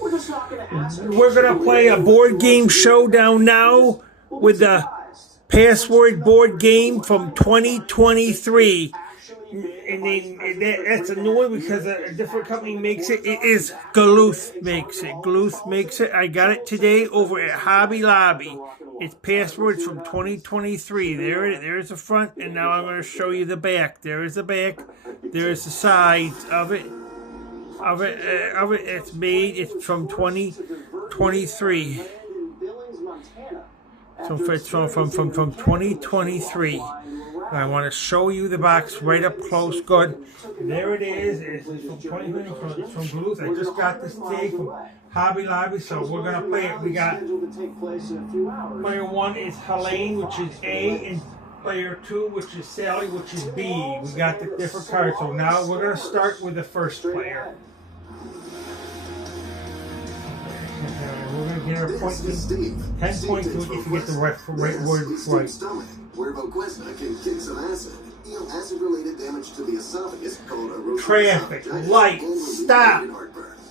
We're gonna play a board game showdown now with the password board game from 2023. And that's a new one because a different company makes it. It is Gluth makes it. Gluth makes it. I got it today over at Hobby Lobby. It's passwords from 2023. There's the front, and now I'm going to show you the back. There is the back. There's the sides of it. It's made. It's from 2023. So it's from 2023. I want to show you the box right up close. Good. There it is. It's from 2023. It's from Gluth. I just got this today from Hobby Lobby, so we're gonna play it. We got player 1 is Helene, which is A, and player 2, which is Sally, which is B. We got the different cards. So now we're gonna start with the first player. We're going to get our points. 10 points if you get the right words right. Where Voquezna can kick some acid. Deal acid-related damage to the esophagus called a traffic light stop.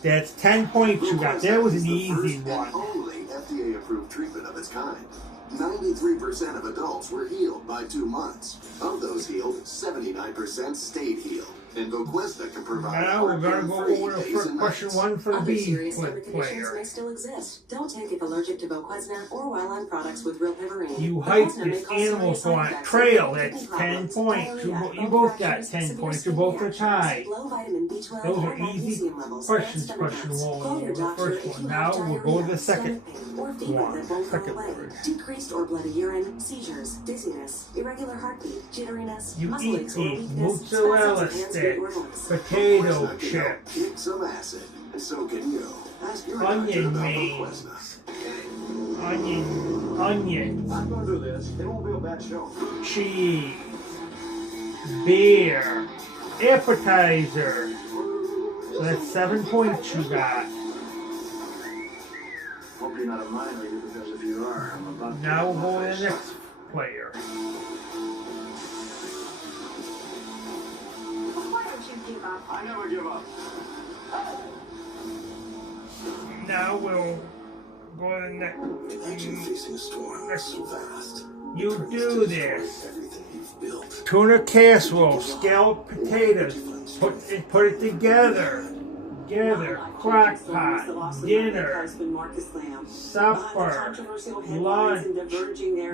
That's 10 points you got. That was an easy one. Only FDA-approved treatment of its kind. 93% of adults were healed by 2 months. Of those healed, 79% stayed healed. And Voquezna can provide. Now we're going to go over the question 1 for the B player. May still exist. Don't take if allergic to Voquezna or Wyline products with real piperine. You hike this animal on a trail. That's 10 points. You both got 10 points. You both are tied. Those are easy questions. Question 1 was the first one. Now we'll go to the second one. Second word. Decreased or bloody urine, seizures, dizziness, irregular heartbeat, jitteriness, you muscle aches or eat weakness, mozzarella sticks, potato chips, Kick some acid, and so can you. Ask your onion doctor about rings, Voquezna. onions, I'm going to do this. It won't be a bad show. cheese, beer, appetizer. So that's 7 points you got. Hope you're not a mind reader, because if you are, I'm about to. Now we'll go to the next player. I never give up. Now we'll go to the Imagine next. facing a storm so vast. You do this. Everything you've built. Tuna casserole, scalloped potatoes. Put it together. Crock pot, dinner, supper, lunch,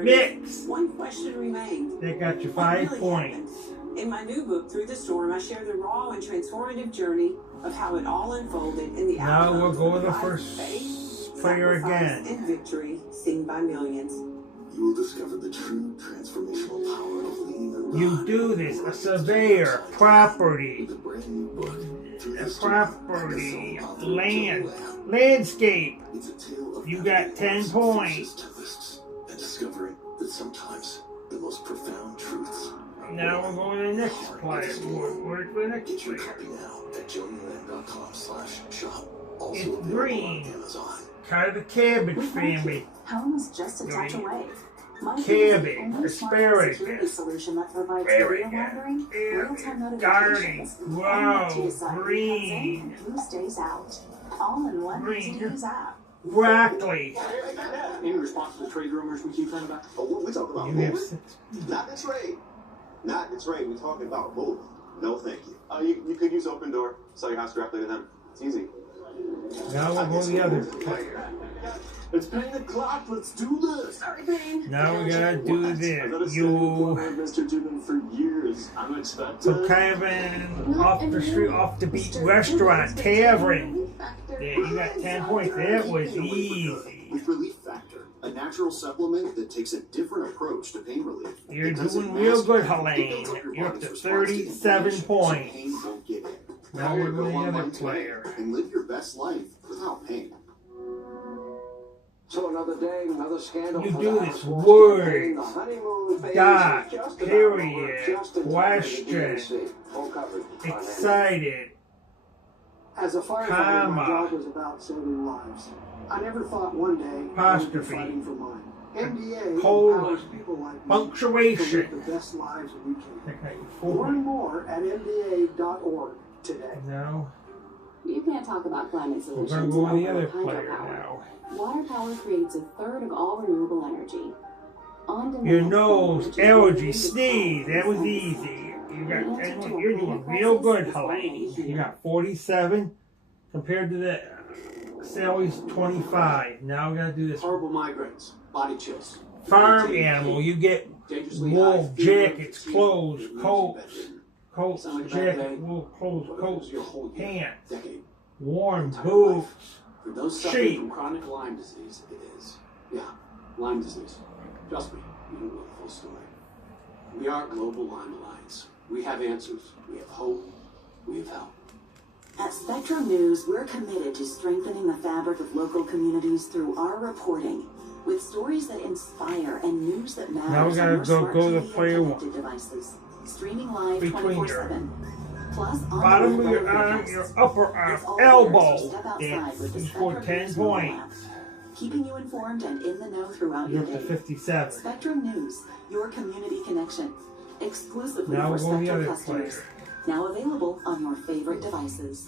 mix. One question remained. They got you 5 points. In my new book, Through the Storm, I share the raw and transformative journey of how it all unfolded in the Now we'll go to the of first faith, player sacrifice, again. and victory seen by millions. You will discover the true transformational power of leaning on You God. do this, a surveyor, property, With a brand new book, Through the Storm, property, and the soul-author land, Joe Lamb. landscape. It's a tale of You got 10 navigating points. toughest and discovering that sometimes the most profound truths. Now we're going to the next player. Where's the next Get your player? copy now at joeyland.com/shop. Also It's available green. on Amazon. Kind of the cabbage family. Home is just a touch away. Cabbage, asparagus, solution that provides asparagus, data monitoring, real-time gardening, notifications, wow, and lets you decide who green, comes in and who stays out. All in one Green. easy-to-use app. broccoli. In response to the trade rumors we keep hearing about? Oh, what we talking about? You have Moving? Not the trade. Not the trade. We're talking about moving. No, thank you. You could use Open Door, sell your house directly to them. It's easy. Now we'll go to the other player. It's paying the clock. Let's do this. Sorry, Payne. Now we gotta do this. Mr. Jubin for years. I'm expecting. So kind of an off the street, off the beat restaurant, tavern. Yeah, you got 10 points. That was easy. With Relief Factor, a natural supplement that takes a different approach to pain relief. You're It doesn't doing real mask good, pain. It Helene. builds up your You're up body's to response 37 inflammation, so points. pain won't get in. Now we're Go going to the online other today player. and live your best life without pain. So another day, another scandal. You for do the this House word, campaign. The honeymoon phase dot, is just about period, over, just in time for the question, DNC. Full coverage on excited, As a firefighter, comma, my job was about saving lives. I never thought one day I would be apostrophe, fighting for mine. NDA colon, empowers people like me to punctuation. live the best lives we can. Okay, Learn 4. more at nda.org today. Now You can't talk about climate We're solutions going to go with the other without player hydropower. now. Water power creates a third of all renewable energy. On-demand Your nose, energy allergy, is sneeze. That was and easy. You got, The answer to a you're climate doing real crisis good, is Helene. already You here. got 47 compared to the Sally's 25. Now we gotta do this. Horrible migraines, body chills. Farm animal. You get Dangerously wool high fever, jackets, fatigue, clothes, and coats, bedridden. coats, Sound like a bad day? jacket, wool, clothes, What if it coats, was your whole year, pants, decade, warm entire boots. life? For those suffering sheep. from chronic Lyme disease, it is. Yeah, Lyme disease. Trust me, you don't know the full story. We are Global Lyme Alliance. We have answers. We have hope. We have help. At Spectrum News, we're committed to strengthening the fabric of local communities through our reporting, with stories that inspire and news that matters. Now we gotta on your smart go to TV player and one. connected devices, streaming live Between your 24/7. Plus, bottom of on-demand your weather arm, forecasts. your upper arm, It's all there, so elbow. step outside That with the you scored Spectrum 10 News mobile app, points. keeping you informed and in the know throughout You're your up to day. 57. Spectrum News, your community connection, exclusively Now for we're going to the Spectrum other customers. player. Now available on your favorite devices.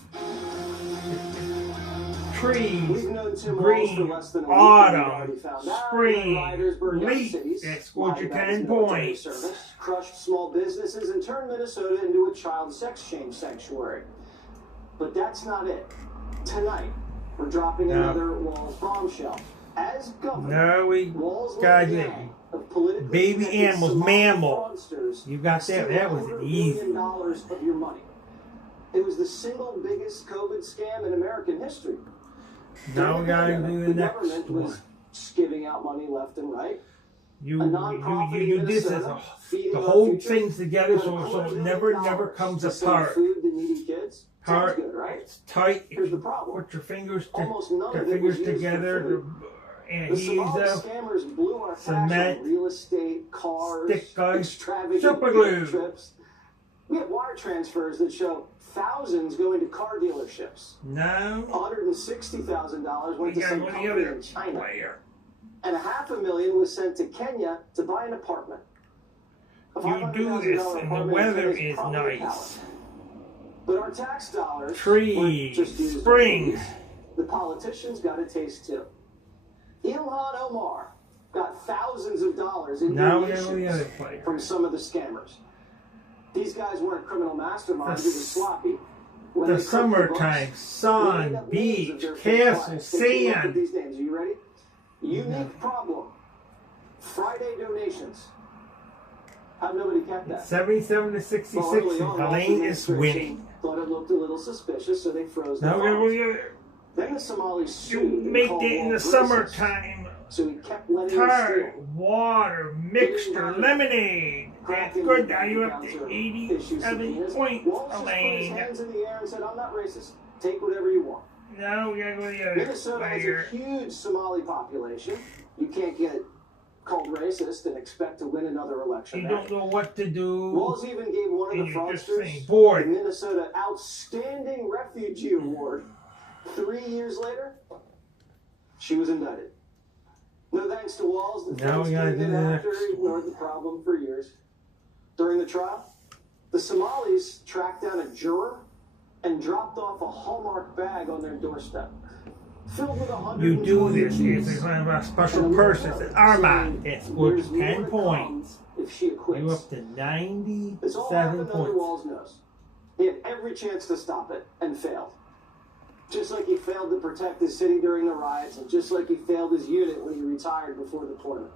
Trees, We've known Tim Walz for green, less than a week, and we've already autumn, found out spring, that riders burned down leaf. cities, That scored you lied about his 10 military points. service, crushed small businesses, and turned Minnesota into a child sex change sanctuary. But that's not it. Tonight, we're dropping No. another Walz bombshell. As governor, No, we Walz got led a it. gang of politically Baby connected animals, Somali mammal. fraudsters You got that. steal That was over an $1 easy billion one. of your money. It was the single biggest COVID scam in American history. Now we gotta do the next government one. was giving out money left and right. You A nonprofit you in this as Minnesota feeding the our whole future thing's together, got so $250 it million never comes to send apart. Food to needy kids. Part, Sounds good, right? it's tight. Here's the problem. Put your fingers Almost none your of it was fingers used for together, food. The Somali adhesive, scammers blew our cash cement, on real estate, cars, stick guys, extravagant super glue. field trips. We have wire transfers that show thousands going to car dealerships. no. $160,000 We went to got some one of the company other in China. player. And $500,000 was sent to Kenya to buy an apartment. A You do $500,000 this, and the apartment in weather Kenya is probably a nice. palace. But our tax dollars Trees, weren't just used on spring. trees. The politicians got a taste too. Ilhan Omar got thousands of dollars in Now we got the donations other player. from some of the scammers. These guys weren't criminal masterminds, The they were sloppy. When The they cooked summertime, books, they sun, made up names of beach, their fake castle, clients. Take a look at sand. these names. Are you ready? Unique problem. Friday donations. How nobody kept that? 77 to 66. Well, early on, Walz's Helene is administration winning. Thought it looked a little suspicious, so they froze the Now we're funds. going to Then the Somalis sued you and make called it in the Walz racist. summertime. So he kept letting them Tart, steal. water, mixture, lemonade. That's Cracking good. Now you're up accounts to or 87 issues points, Walz just put his Helene. hands in the air and said, I'm not racist. Take whatever you want. Now we gotta go to the other Minnesota has a player. huge Somali population. You can't get called racist and expect to win another election. You there. don't know what to do. Walz even gave one of And the you're just fraudsters saying, bored. the Minnesota Outstanding Refugee Award. 3 years later, she was indicted. No thanks to Walz, the Now we gotta do the Thanksgiving next actor ignored the problem for years. During the trial, the Somalis tracked down a juror and dropped off a Hallmark bag on their doorstep. Filled with You do 120 this. keys. It's kind of a And special a person. note It's Armand. saying, That scored "There's more 10 to points. come if she acquits." You up to This all 97 happened under points. Walz' nose. He had every chance to stop it and failed. Just like he failed to protect his city during the riots, and just like he failed his unit when he retired before deployment.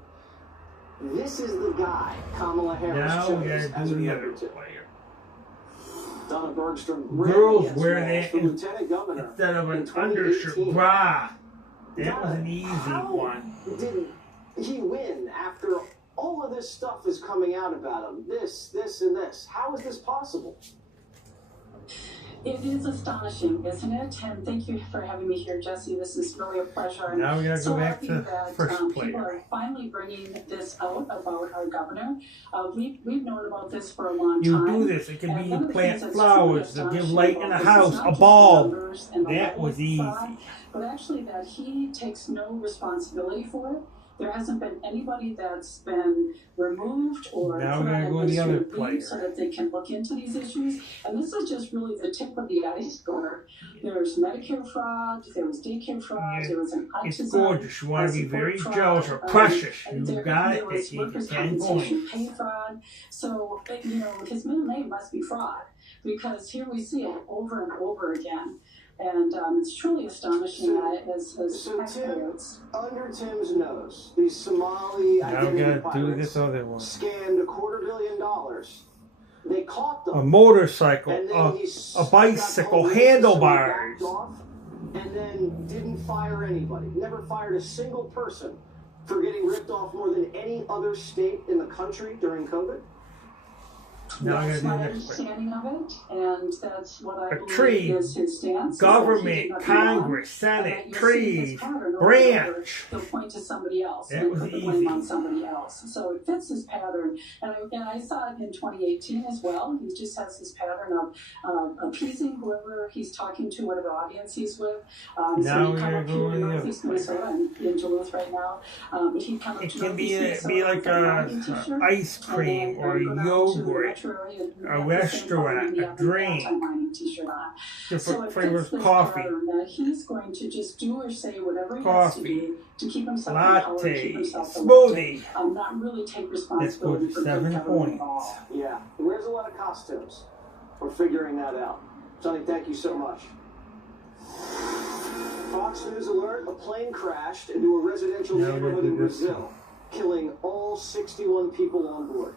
This is the guy Kamala Harris Now we chose gotta as do her the number other 2. player. Donna Bergstrom Girls ran against wear Walz that for lieutenant governor instead of in an 2018. undershirt bra. That was an Donna, easy how one. did he win after all of this stuff is coming out about him? This, and this. How is this possible? It is astonishing, isn't it? And thank you for having me here, Jesse. This is really a pleasure. And Now we gotta so go back happy to that, first people player. are finally bringing this out about our governor. We've known about this for a long You time. do this. It can And be one you of the plant things that's flowers truly to give astonishing light in a about this is house, not a just bulb. the numbers and the That was lighting easy. fraud, but actually that he takes no responsibility for it. There hasn't been anybody that's been removed or Now put we're on gonna go to the other administrative player. leave so that they can look into these issues. And this is just really the tip of the iceberg. There's Medicare fraud, there was daycare fraud, there was an It's autism. gorgeous. You want to be support very fraud, jealous or precious. You there got it. was You workers' can compensation point. pay fraud. So, his middle name must be fraud, because here we see it over and over again. And it's truly astonishing as taxpayers. Under Tim's nose, these Somali Now we identity gotta do pirates this other one. scammed $250 million. They caught them. A motorcycle, And then a bicycle, got handlebars. backed off, and then didn't fire anybody. Never fired a single person for getting ripped off more than any other state in the country during COVID. Now That's I'm my gonna do this one. understanding of it, and that's what I A believe tree, is his stance. government, Congress, Senate, trees, branch. They'll point to somebody else That and was put the easy. blame on somebody else. So it fits his pattern, and I saw it in 2018 as well. He just has this pattern of appeasing whoever he's talking to, whatever audience he's with. Now So we're he'd come gonna up go here to in the Northeast other Minnesota and in Duluth right now. But he'd come up It to can be Northeast be Minnesota like with a Maui t-shirt, ice and cream then, or go down to the yogurt, metro area and a have the same restaurant, party, a drink, anti-mining t-shirt on. So different it flavors fits of this coffee, pattern that he's going to just do or say whatever he has to coffee, do to keep himself in power, keep latte, himself smoothie. elected, not really take Let's responsibility go for to 7 good government at points. all. Yeah, he wears a lot of costumes. We're figuring that out. Sonny, thank you so much. Fox News alert, a plane crashed into a residential Now neighborhood we in do this Brazil, killing all 61 people on board.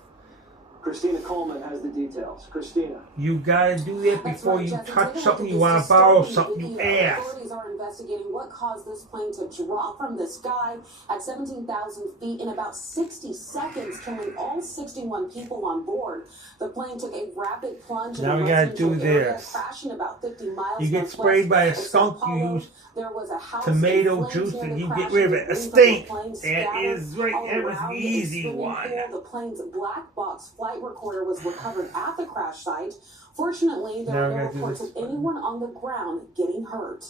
Christina Coleman has the details. Christina. You gotta do that That's before right, you Jesse. touch Taking a something, look you at wanna this borrow disturbing something, you video. ask. Authorities are investigating what caused this plane to drop from the sky at 17,000 feet in about 60 seconds, killing all 61 people on board. The plane took a rapid plunge in Now a we gotta residential do area, this. crashing about 50 miles You get northwest sprayed by a of Sao skunk, you Paulo. use There was a house tomato in flames juice during and the you crash, get rid of it. A debris from the stink. plane That scattered is right. all That was around the a easy swimming one. pool. The plane's black box flight recorder was recovered at the crash site. Fortunately, there Now were I no gotta do reports this of one. anyone on the ground getting hurt.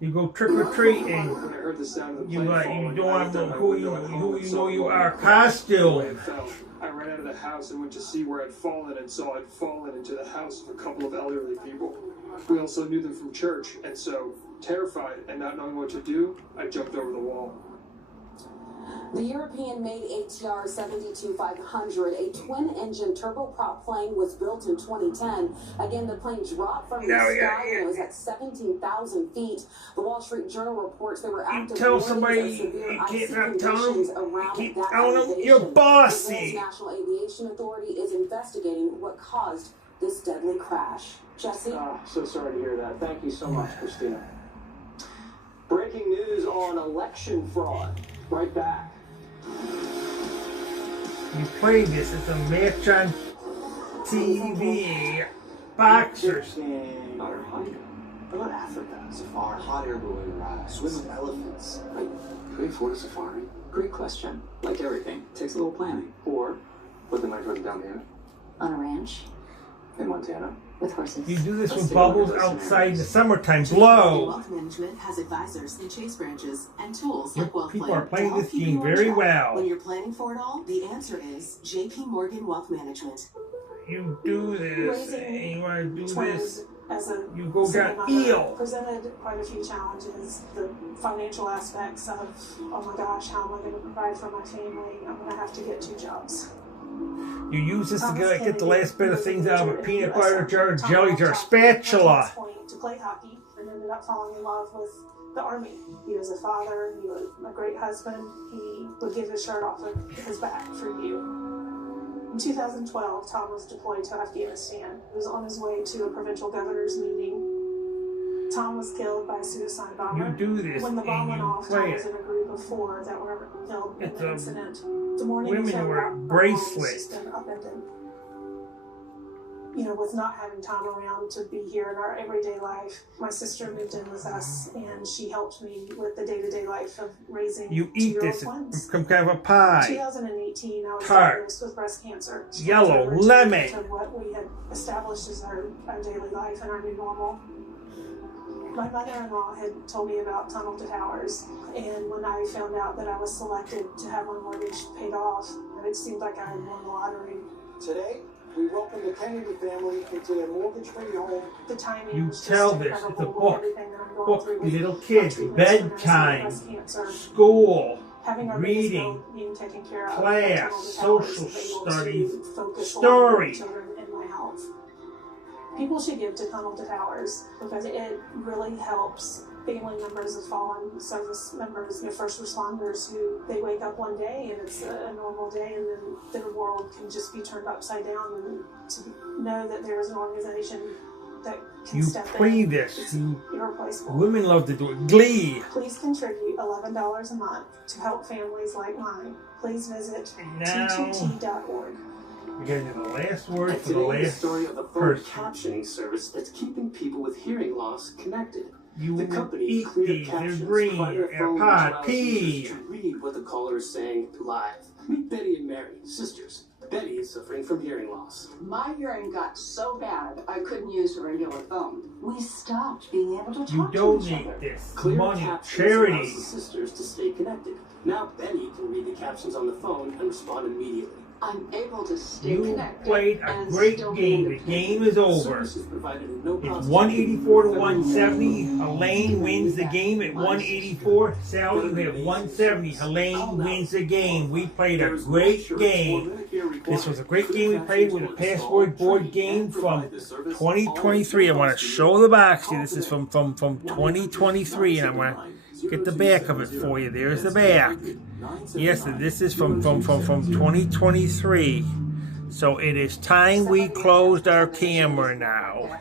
You go trick or treating. When I heard the sound of the You plane like falling, you I don't thought know I who would you go home who and you saw know the you plane. are. The way Costume. it fell. I ran out of the house and went to see where I'd fallen and saw I'd fallen into the house of a couple of elderly people. We also knew them from church, and so, terrified and not knowing what to do, I jumped over the wall. The European-made ATR 72-500, a twin-engine turboprop plane, was built in 2010. Again, the plane dropped from the sky when it was at 17,000 feet. The Wall Street Journal reports there were active tell warnings somebody of severe you icy can't not tell conditions them. around You keep that telling them elevation. you're bossy. Brazil's National Aviation Authority is investigating what caused this deadly crash. Jesse? So sorry to hear that. Thank you so much, Christina. Breaking news on election fraud. Right back. You play this. It's a match on TV. Boxers. Butter hike. What about Africa? Safari. Hot air balloon ride. Swim with elephants. Like, can we afford a safari? Great question. Like everything, takes a little planning. Or Put the money towards a down payment On a ranch in Montana. with horses. You do this Let's with take a look bubbles at those outside in the scenarios. summertime. JP Blow. Wealth Management has advisors and chase branches and tools Your like Wealth people Plan are playing to help this keep game you on very track. well. When you're planning for it all, the answer is JP Morgan Wealth Management. You do this. Raising And you want to do twins this. as a You go single down mother eel. presented quite a few challenges. The financial aspects of, oh my gosh, how am I going to provide for my family? I'm going to have to get 2 jobs. You use this to Thomas get the Kennedy last bit of was things a out of a major peanut US butter jar, Tom jelly jar, Walton spatula. at point to play hockey and ended up falling in love with the Army. He was a father, he was a great husband, he would give his shirt off of his back for you. In 2012, Tom was deployed to Afghanistan. He was on his way to a provincial governor's meeting. Tom was killed by a suicide bomber. You do this When the bomb and went you off, play Tom was it. in a group of 4 that were killed in It's the a incident. The morning women he found wear out, my bracelet. mom has just been upended. You know, with not having Tom around to be here in our everyday life, my sister moved in with us, and she helped me with the day-to-day life of raising You eat 2-year-old this. twins. It's some kind of a In pie. 2018, I was Tart. diagnosed with breast cancer. Yellow, To lemon. what we had established as our daily life and our new normal. My mother-in-law had told me about Tunnel to Towers, and when I found out that I was selected to have my mortgage paid off, it seemed like I had won the lottery. Today, we welcome the Kennedy family into their mortgage-free home. The timing You was tell just this, it's a incredible book. with everything that I'm going Book, through with little my kids, treatments when I was bedtime, breast cancer. school, Having our reading, biggest being taken care of, class, Tunnel to Towers social was able to studies, focus on story. my children and my health. People should give to Tunnel to Towers because it really helps family members of fallen service members, first responders, who they wake up one day and it's a normal day, and then their world can just be turned upside down. And to know that there is an organization that can step in, play this. it's irreplaceable. Women love to do it. Glee. Please contribute $11 a month to help families like mine. Please visit t2t.org. We're getting to the last word and for the today, last the story of a phone person. captioning service that's keeping people with hearing loss connected. You The company eat Clear these, Captions they're green, provided a they're phone which pot, allows pea. users to read what the caller is saying live. Meet Betty and Mary, sisters. Betty is suffering from hearing loss. My hearing got so bad I couldn't use a regular phone. We stopped being able to talk You to each donate other. this Clear money, Captions charity. allows the sisters to stay connected. Now Betty can read the captions on the phone and respond immediately. I'm able to stay You connected. played a and great still be game. The independent. game is over. Service is provided at no It's cost. 184 to 170. Elaine wins the game at 184. Sally, we have 170. Elaine wins the game. We played a great game. This was a great game we played with a password board game from 2023. I want to show the box here. This is from 2023, and I'm going to get the back of it for you. There's the back. Yes, this is from 2023. So it is time we closed our camera now.